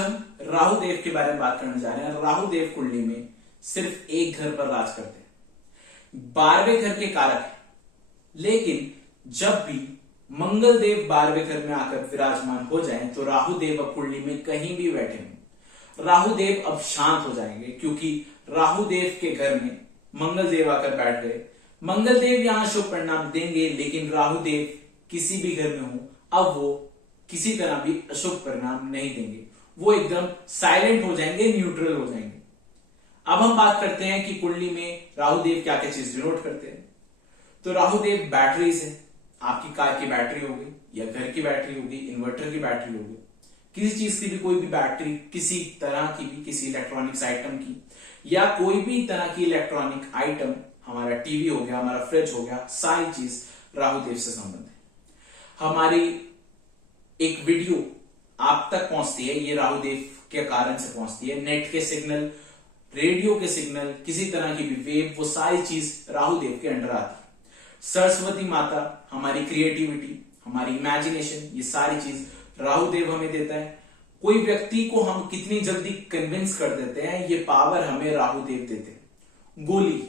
हम राहु देव के बारे में बात करने जा रहे हैं। राहु देव कुंडली में सिर्फ एक घर पर राज करते हैं, 12वें घर के कारक है। लेकिन जब भी मंगल देव 12वें घर में आकर विराजमान हो जाएं तो राहु देव अब कुंडली में कहीं भी बैठे हों, राहु देव अब शांत हो जाएंगे, क्योंकि राहु देव के घर में मंगल देव आकर बैठ गए। मंगल देव यहां शुभ परिणाम देंगे, लेकिन राहु देव किसी भी घर में हो अब वो किसी तरह भी अशुभ परिणाम नहीं देंगे, वो एकदम साइलेंट हो जाएंगे, न्यूट्रल हो जाएंगे। अब हम बात करते हैं कि कुंडली में राहु देव क्या क्या चीज डिनोट करते हैं। तो राहु देव बैटरीज है, आपकी कार की बैटरी होगी या घर की बैटरी होगी, इन्वर्टर की बैटरी होगी, किसी चीज की भी कोई भी बैटरी, किसी तरह की भी, किसी इलेक्ट्रॉनिक्स आइटम की, या कोई भी तरह की इलेक्ट्रॉनिक आइटम, हमारा टीवी हो गया, हमारा फ्रिज हो गया, सारी चीज राहु देव से संबंधित है। हमारी एक वीडियो आप तक पहुंचती है, ये राहु देव के कारण से पहुंचती है। नेट के सिग्नल, रेडियो के सिग्नल, किसी तरह की भी वेव, वो सारी चीज राहु देव के अंडर आती है। सरस्वती माता, हमारी क्रिएटिविटी, हमारी इमेजिनेशन, ये सारी चीज राहु देव हमें देता है। कोई व्यक्ति को हम कितनी जल्दी कन्विंस कर देते हैं, ये पावर हमें राहु देव देते हैं। गोली,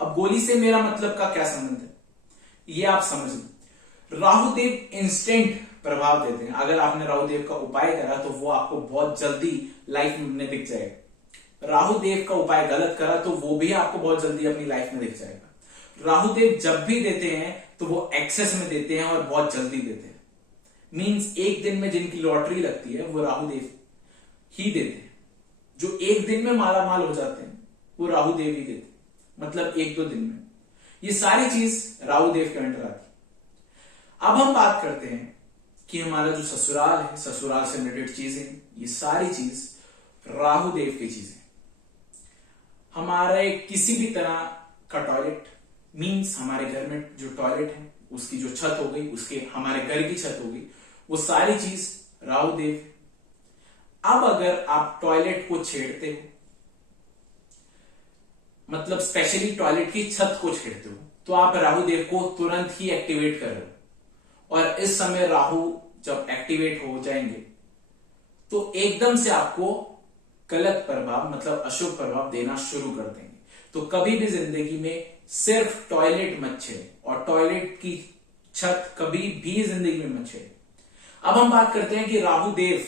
अब गोली से मेरा मतलब का क्या संबंध है, ये आप समझ लो। राहु देव इंस्टेंट प्रभाव देते हैं। अगर आपने राहु देव का उपाय करा तो वो आपको बहुत जल्दी लाइफ में दिख जाएगा। राहु देव का उपाय गलत करा तो वो भी आपको बहुत जल्दी अपनी लाइफ में दिख जाएगा। राहु देव जब भी देते हैं तो वो एक्सेस में देते हैं और बहुत जल्दी देते हैं। मींस एक दिन में जिनकी लॉटरी लगती है वो राहु देव ही देते हैं। जो एक दिन में माला माल हो जाते हैं वो राहु देव ही देते हैं, मतलब 1-2 दिन में। ये सारी चीज राहु देव के अंडर आती है। अब हम बात करते हैं कि हमारा जो ससुराल है, ससुराल से रिलेटेड चीजें, ये सारी चीज राहु देव की चीजें। हमारे किसी भी तरह का टॉयलेट, मींस हमारे घर में जो टॉयलेट है उसकी जो छत हो गई, उसके हमारे घर की छत हो गई, वो सारी चीज राहु देव। अब अगर आप टॉयलेट को छेड़ते हो, मतलब स्पेशली टॉयलेट की छत को छेड़ते हो, तो आप राहु देव को तुरंत ही एक्टिवेट कर रहे हो। और इस समय राहु जब एक्टिवेट हो जाएंगे तो एकदम से आपको गलत प्रभाव, मतलब अशुभ प्रभाव देना शुरू कर देंगे। तो कभी भी जिंदगी में सिर्फ टॉयलेट मत छेड़े और टॉयलेट की छत कभी भी जिंदगी में मत छेड़े। अब हम बात करते हैं कि राहु देव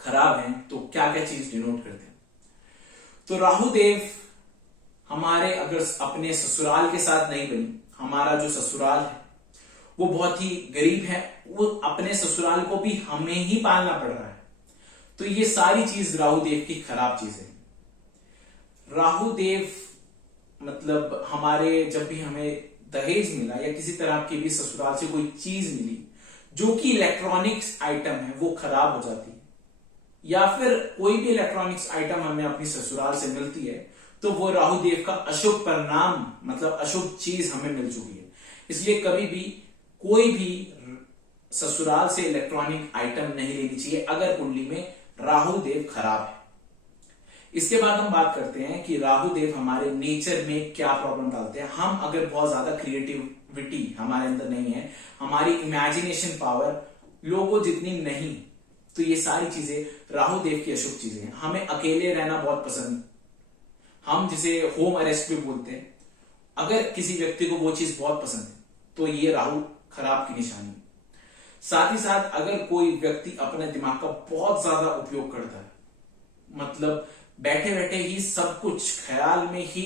खराब हैं तो क्या क्या चीज डिनोट करते हैं। तो राहु देव हमारे अगर अपने ससुराल के साथ नहीं बनी, हमारा जो ससुराल है वो बहुत ही गरीब है, वो अपने ससुराल को भी हमें ही पालना पड़ रहा है, तो ये सारी चीज राहु देव की खराब चीज है। राहु देव मतलब हमारे, जब भी हमें दहेज मिला या किसी तरह की भी ससुराल से कोई चीज मिली जो कि इलेक्ट्रॉनिक्स आइटम है, वो खराब हो जाती है, या फिर कोई भी इलेक्ट्रॉनिक्स आइटम हमें अपनी ससुराल से मिलती है तो वो राहु देव का अशुभ परिणाम, मतलब अशुभ चीज हमें मिल चुकी है। इसलिए कभी भी कोई भी ससुराल से इलेक्ट्रॉनिक आइटम नहीं लेनी चाहिए अगर कुंडली में राहु देव खराब है। इसके बाद हम बात करते हैं कि राहु देव हमारे नेचर में क्या प्रॉब्लम डालते हैं। हम अगर बहुत ज्यादा क्रिएटिविटी हमारे अंदर नहीं है, हमारी इमेजिनेशन पावर लोगों जितनी नहीं, तो ये सारी चीजें राहु देव की अशुभ चीजें हैं। हमें अकेले रहना बहुत पसंद है, हम जिसे होम अरेस्ट भी बोलते हैं। अगर किसी व्यक्ति को वो चीज बहुत पसंद है तो ये राहु खराब की निशानी। साथ ही साथ अगर कोई व्यक्ति अपने दिमाग का बहुत ज्यादा उपयोग करता है, मतलब बैठे बैठे ही सब कुछ ख्याल में ही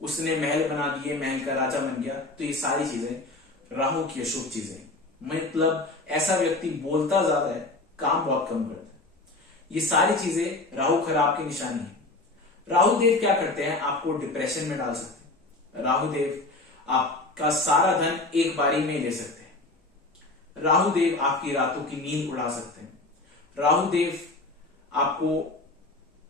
उसने महल बना दिए, महल का राजा बन गया, तो ये सारी चीजें राहु की अशुभ चीजें। मतलब ऐसा व्यक्ति बोलता ज्यादा है, काम बहुत कम करता है, ये सारी चीजें राहु खराब की निशानी है। राहु देव क्या करते हैं, आपको डिप्रेशन में डाल सकते हैं। राहु देव आपका सारा धन एक बारी में ले सकते हैं। राहु देव आपकी रातों की नींद उड़ा सकते हैं। राहु देव आपको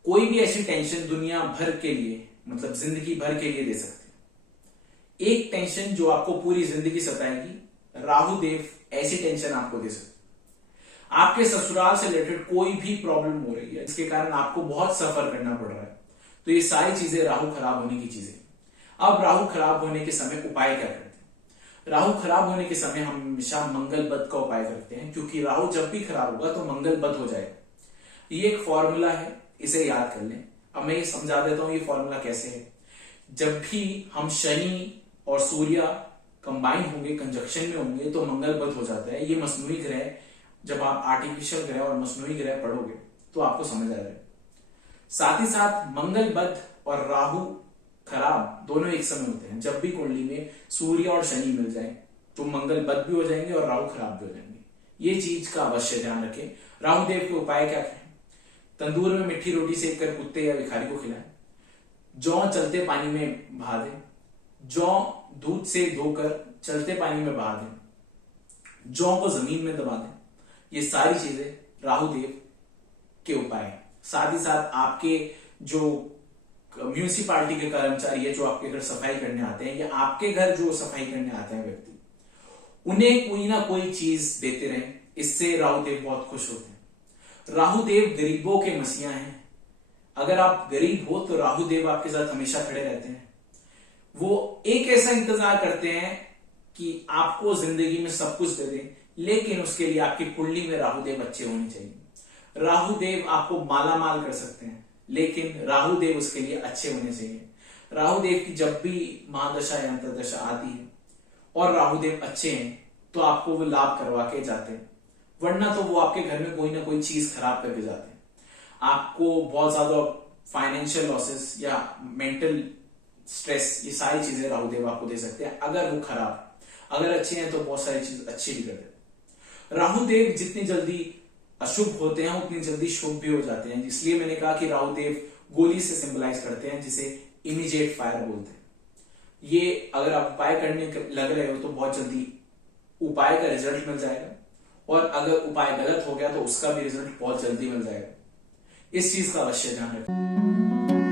कोई भी ऐसी टेंशन दुनिया भर के लिए, मतलब जिंदगी भर के लिए दे सकते हैं। एक टेंशन जो आपको पूरी जिंदगी सताएगी, राहु देव ऐसी टेंशन आपको दे सकते हैं। आपके ससुराल से रिलेटेड कोई भी प्रॉब्लम हो रही है, इसके कारण आपको बहुत सफर करना पड़ रहा है, तो ये सारी चीजें राहु खराब होने की चीजें। अब राहु खराब होने के समय उपाय क्या करते हैं। राहु खराब होने के समय हम हमेशा मंगल बद का उपाय करते हैं, क्योंकि राहु जब भी खराब होगा तो मंगल बद हो जाएगा। ये एक फॉर्मूला है, इसे याद कर लें। अब मैं ये समझा देता हूं ये फॉर्मूला कैसे है। जब भी हम शनि और सूर्य कंबाइन होंगे, कंजक्शन में होंगे, तो मंगल बुध हो जाता है। ये मसनूई ग्रह, जब आप आर्टिफिशियल ग्रह और मसनूई ग्रह पढ़ोगे तो आपको समझ आ जाएगा। साथ ही साथ मंगल बुध और राहु खराब दोनों एक समय होते हैं। जब भी कुंडली में सूर्य और शनि मिल जाए तो मंगल बुध भी हो जाएंगे और राहु खराब भी हो जाएंगे। ये चीज का अवश्य ध्यान रखें। राहु देव के उपाय क्या करें? तंदूर में मिट्टी रोटी सेक कर कुत्ते या भिखारी को खिलाएं। जौ चलते पानी में बहा दें। जौ दूध से धोकर चलते पानी में बहा दें। जौ को जमीन में दबा दें। ये सारी चीजें राहु देव के उपाय हैं। साथ ही साथ आपके जो म्यूनिसिपालिटी के कर्मचारी है, जो आपके घर सफाई करने आते हैं, या आपके घर जो सफाई करने आते हैं व्यक्ति, उन्हें कोई ना कोई चीज देते रहें। इससे राहु देव बहुत खुश होते हैं। राहु देव गरीबों के मसीहा हैं। अगर आप गरीब हो तो राहु देव आपके साथ हमेशा खड़े रहते हैं। वो एक ऐसा इंतजार करते हैं कि आपको जिंदगी में सब कुछ दे दें, लेकिन उसके लिए आपकी कुंडली में राहु देव अच्छे होने चाहिए। राहु देव आपको माला माल कर सकते हैं, लेकिन राहु देव उसके लिए अच्छे होने चाहिए। राहु देव की जब भी महादशा या अंतर्दशा आती है और राहु देव अच्छे हैं तो आपको वो लाभ करवा के जाते हैं, वरना तो वो आपके घर में कोई ना कोई चीज खराब करके जाते हैं। आपको बहुत ज्यादा फाइनेंशियल लॉसेस या मेंटल स्ट्रेस, ये सारी चीजें राहु देव आपको दे सकते हैं अगर वो खराब। अगर अच्छे हैं तो बहुत सारी चीज अच्छी भी कर देते। राहु देव जितनी जल्दी अशुभ होते हैं उतनी जल्दी शुभ भी हो जाते हैं। इसलिए मैंने कहा कि राहु देव गोली से सिंबलाइज करते हैं, जिसे इमीडिएट फायर बोलते हैं। ये अगर आप उपाय करने लग रहे हो तो बहुत जल्दी उपाय का रिजल्ट मिल जाएगा, और अगर उपाय गलत हो गया तो उसका भी रिजल्ट बहुत जल्दी मिल जाएगा। इस चीज का अवश्य ध्यान रखें।